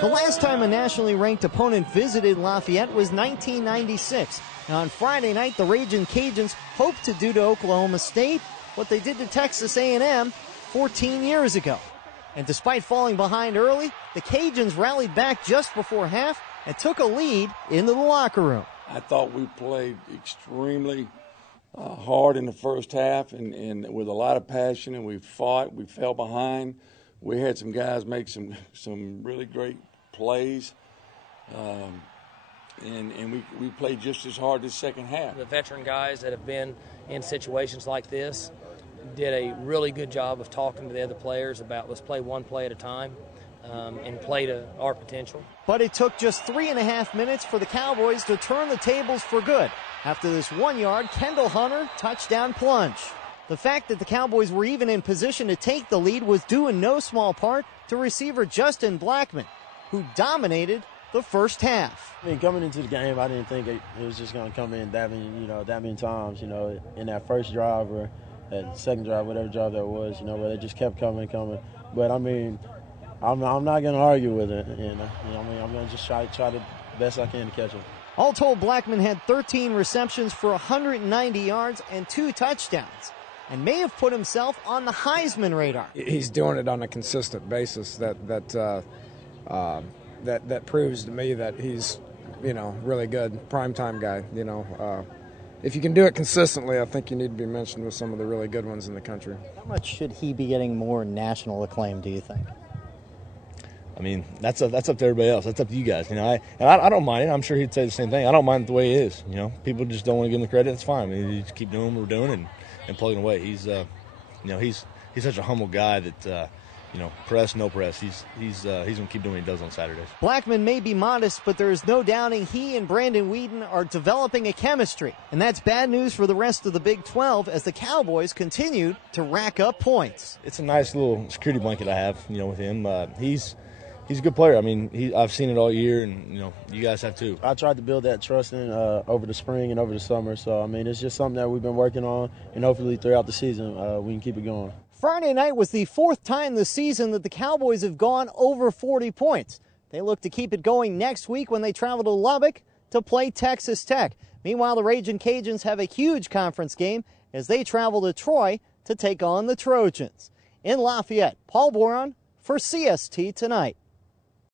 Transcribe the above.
The last time a nationally ranked opponent visited Lafayette was 1996. And on Friday night, the Ragin' Cajuns hoped to do to Oklahoma State what they did to Texas A&M 14 years ago. And despite falling behind early, the Cajuns rallied back just before half and took a lead into the locker room. I thought we played extremely hard in the first half and with a lot of passion, and we fought. We fell behind. We had some guys make some really great plays, and we played just as hard this second half. The veteran guys that have been in situations like this did a really good job of talking to the other players about let's play one play at a time and play to our potential. But it took just 3.5 minutes for the Cowboys to turn the tables for good after this 1-yard Kendall Hunter touchdown plunge. The fact that the Cowboys were even in position to take the lead was due in no small part to receiver Justin Blackman, who dominated the first half. I mean, coming into the game, I didn't think it was just going to come in that many times, in that first drive or that second drive, whatever drive that was, where they just kept coming. But, I mean, I'm not going to argue with it, and, I'm going to just try the best I can to catch it. All told, Blackman had 13 receptions for 190 yards and 2 touchdowns, and may have put himself on the Heisman radar. He's doing it on a consistent basis that proves to me that he's, really good, primetime guy. If you can do it consistently, I think you need to be mentioned with some of the really good ones in the country. How much should he be getting more national acclaim, do you think? I mean, that's up to everybody else. That's up to you guys. I don't mind it. I'm sure he'd say the same thing. I don't mind the way he is. People just don't want to give him the credit. It's fine. I mean, you just keep doing what we're doing and plugging away. He's such a humble guy that press, no press. He's gonna keep doing what he does on Saturdays. Blackman may be modest, but there is no doubting he and Brandon Whedon are developing a chemistry, and that's bad news for the rest of the Big 12 as the Cowboys continue to rack up points. It's a nice little security blanket I have, with him. He's a good player. I mean, I've seen it all year, and, you guys have too. I tried to build that trust in over the spring and over the summer. So, I mean, it's just something that we've been working on, and hopefully throughout the season we can keep it going. Friday night was the 4th time this season that the Cowboys have gone over 40 points. They look to keep it going next week when they travel to Lubbock to play Texas Tech. Meanwhile, the Ragin' Cajuns have a huge conference game as they travel to Troy to take on the Trojans. In Lafayette, Paul Boron for CST Tonight.